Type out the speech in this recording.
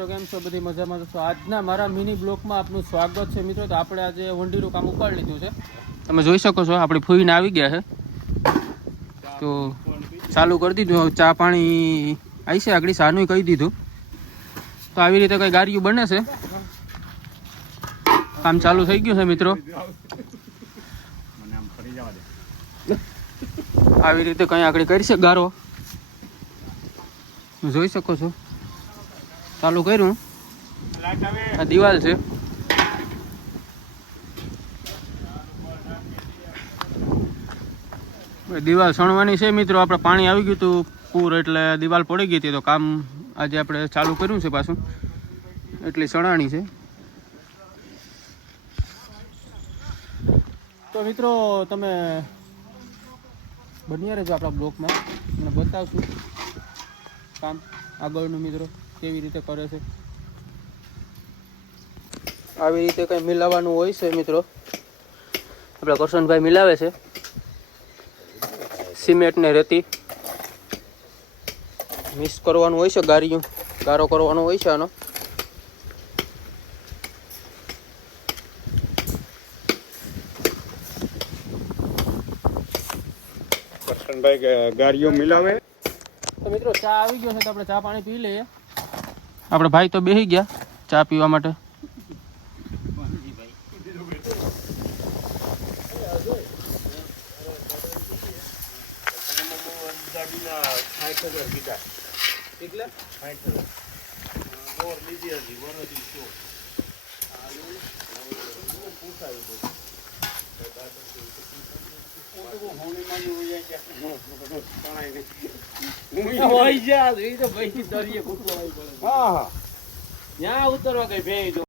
મિત્રો કેમ છો? બધી મજામાં છો? આજના મારા મિની બ્લોકમાં આપનું સ્વાગત છે મિત્રો. તો આપણે આજે વંડીનું કામ ઉપાડી લીધું છે. તમે જોઈ શકો છો આપણી ફૂઈને આવી ગયા છે. તો ચાલુ કરી દીધું. ચા પાણી આવી છે આગળ, સાનું કહી દીધું. તો આવી રીતે કઈ ગાડીઓ બને છે. કામ ચાલુ થઈ ગયું છે મિત્રો. આવી રીતે કઈ આગળ કરી છે ગારો, જોઈ શકો છો. ચાલુ કર્યું. આ દિવાલ છે. દિવાલ સણવાની છે મિત્રો. આપણે પાણી આવી ગયું હતું પૂર, એટલે દિવાલ પડી ગઈ હતી. તો કામ આજે આપણે ચાલુ કર્યું છે પાછું, એટલી સણાણી છે. તો મિત્રો તમે બન્યા રહેજો આપણા બ્લોકમાં, મને બતાવશું કામ આગળનું મિત્રો કેવી રીતે કરે છે. આવી રીતે કંઈ મિલાવવાનું હોય છે મિત્રો. આપણા કરશનભાઈ મિલાવે છે સિમેન્ટ ને રેતી. મિક્સ કરવાનું હોય છે, ગારો કરવાનો હોય છે આનો. કરશનભાઈ ગાડીઓ મિલાવે. તો મિત્રો ચા આવી ગયો છે, તો આપણે ચા પાણી પી લઈએ. આપણે ભાઈ તો બેસી ગયા ચા પીવા માટે. ઉતરવા કઈ ભેજ